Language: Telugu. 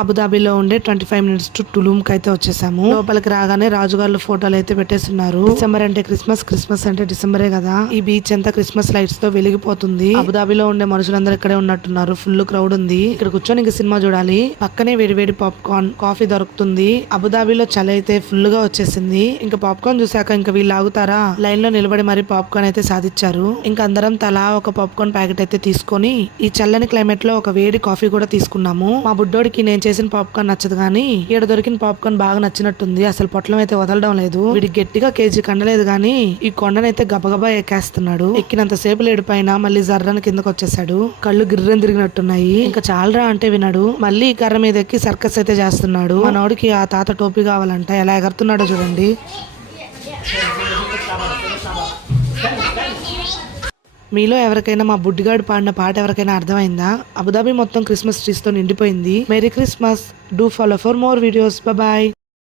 అబుదాబిలో ఉండే 25 మినిట్స్ టు టులూమ్ కి అయితే వచ్చేసాము. లోపలికి రాగానే రాజుగారు ఫోటోలు అయితే పెట్టేస్తున్నారు. డిసెంబర్ అంటే క్రిస్మస్, క్రిస్మస్ అంటే డిసెంబరే కదా. ఈ బీచ్ అంతా క్రిస్మస్ లైట్స్ తో వెలిగిపోతుంది. అబుదాబిలో ఉండే మనుషులందరూ ఇక్కడే ఉన్నట్టున్నారు. ఫుల్ క్రౌడ్ ఉంది. ఇక్కడ కూర్చొని ఇంక సినిమా చూడాలి. పక్కనే వేడి పాప్కార్న్, కాఫీ దొరుకుతుంది. అబుదాబిలో చలి అయితే ఫుల్ గా వచ్చేసింది. ఇంకా పాప్కార్న్ చూసాక ఇంకా వీళ్ళు ఆగుతారా, లైన్ లో నిలబడి మరి పాప్కార్న్ అయితే సాధించారు. ఇంకా అందరం తలా ఒక పాప్కార్న్ ప్యాకెట్ అయితే తీసుకొని ఈ చల్లని క్లైమేట్ లో ఒక వేడి కాఫీ కూడా తీసుకున్నాము. మా బుడ్డోడికి నేను చేసిన పాప్కార్న్ నచ్చదు కానీ ఈడ దొరికిన పాప్కార్న్ బాగా నచ్చినట్టుంది. అసలు పొట్లం అయితే వదలడం లేదు. వీడికి గట్టిగా కేజీ కండలేదు కానీ ఈ కొండనైతే గబగబా ఎక్కేస్తున్నాడు. ఎక్కినంత సేపు లేడు పైన మళ్ళీ జర్రని కిందకు వచ్చేసాడు. కళ్ళు గిర్రని తిరిగినట్టున్నాయి. ఇంకా చాలరా అంటే వినడు. మళ్ళీ ఈ కర్ర మీద ఎక్కి సర్కస్ అయితే చేస్తున్నాడు. మనోడికి ఆ తాత టోపీ కావాలంట. ఎలా ఎగరుతున్నాడో చూడండి. మీలో ఎవరికైనా మా బుడ్డిగాడు పాడిన పాట ఎవరికైనా అర్థమైందా? అబుదాబి మొత్తం క్రిస్మస్ ట్రీస్ తో నిండిపోయింది. Merry Christmas. Do follow for more videos. Bye.